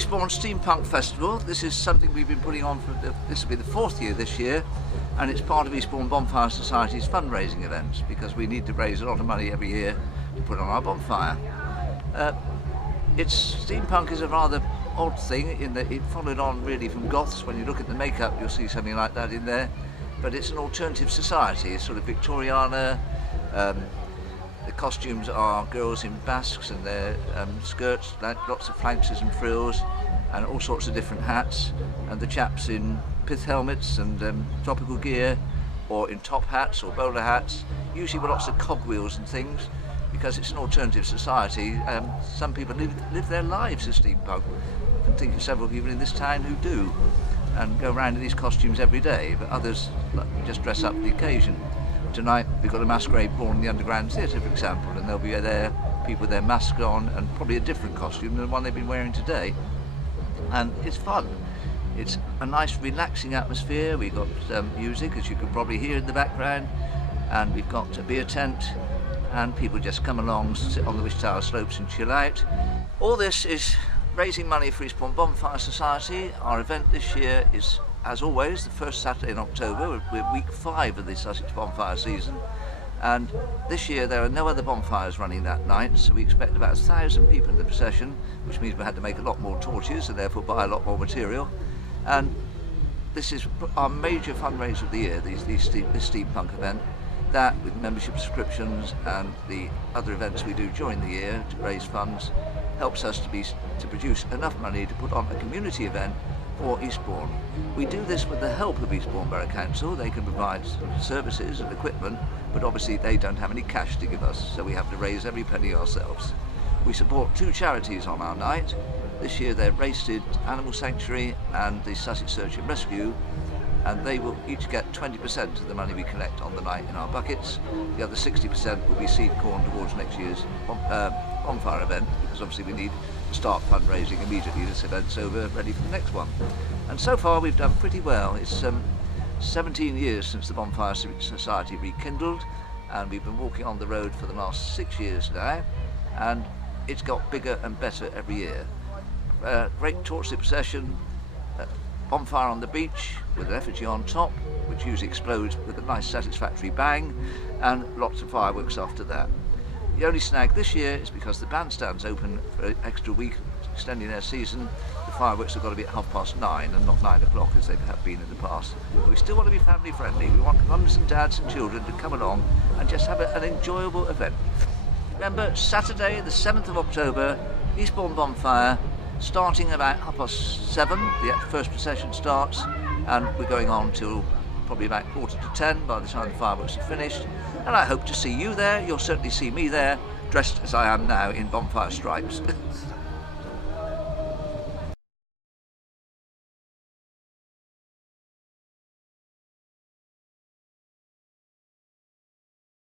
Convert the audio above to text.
Eastbourne Steampunk Festival. This is something we've been putting on this will be the 4th year this year, and it's part of Eastbourne Bonfire Society's fundraising events because we need to raise a lot of money every year to put on our bonfire. Steampunk is a rather odd thing in that it followed on really from goths. When you look at the makeup you'll see something like that in there, but it's an alternative society. It's sort of Victoriana. The costumes are girls in basques and their skirts, lots of flounces and frills and all sorts of different hats, and the chaps in pith helmets and tropical gear, or in top hats or bowler hats, usually with lots of cogwheels and things, because it's an alternative society. Some people live their lives as steampunk. I can think of several people in this town who do and go around in these costumes every day, but others just dress up for the occasion. Tonight we've got a masquerade born in the Underground Theatre, for example, and there'll be there people with their masks on and probably a different costume than the one they've been wearing today. And it's fun. It's a nice relaxing atmosphere. We've got music, as you can probably hear in the background, and we've got a beer tent, and people just come along, sit on the Wish Tower slopes and chill out. All this is raising money for Eastbourne Bonfire Society. Our event this year is, as always, the first Saturday in October. We're week 5 of the Sussex bonfire season, and this year there are no other bonfires running that night, so we expect about 1,000 people in the procession, which means we had to make a lot more torches and therefore buy a lot more material. And this is our major fundraiser of the year, this steampunk event. That, with membership subscriptions and the other events we do during the year to raise funds, helps us to produce enough money to put on a community event for Eastbourne. We do this with the help of Eastbourne Borough Council. They can provide services and equipment, but obviously they don't have any cash to give us, so we have to raise every penny ourselves. We support 2 charities on our night. This year they're Raisted Animal Sanctuary and the Sussex Search and Rescue, and they will each get 20% of the money we collect on the night in our buckets. The other 60% will be seed corn towards next year's bonfire event, because obviously we need to start fundraising immediately. This event's over, ready for the next one. And so far we've done pretty well. It's 17 years since the Bonfire Society rekindled, and we've been walking on the road for the last 6 years now, and it's got bigger and better every year. Great torchlit procession, bonfire on the beach with an effigy on top, which usually explodes with a nice satisfactory bang, and lots of fireworks after that. The only snag this year is because the bandstand's open for an extra week, extending their season. The fireworks have got to be at 9:30 and not 9 o'clock as they have been in the past. But we still want to be family friendly. We want mums and dads and children to come along and just have an enjoyable event. Remember, Saturday the 7th of October, Eastbourne Bonfire, starting about 7:30, the first procession starts, and we're going on till probably about 9:45 by the time the fireworks are finished. And I hope to see you there. You'll certainly see me there, dressed as I am now in bonfire stripes.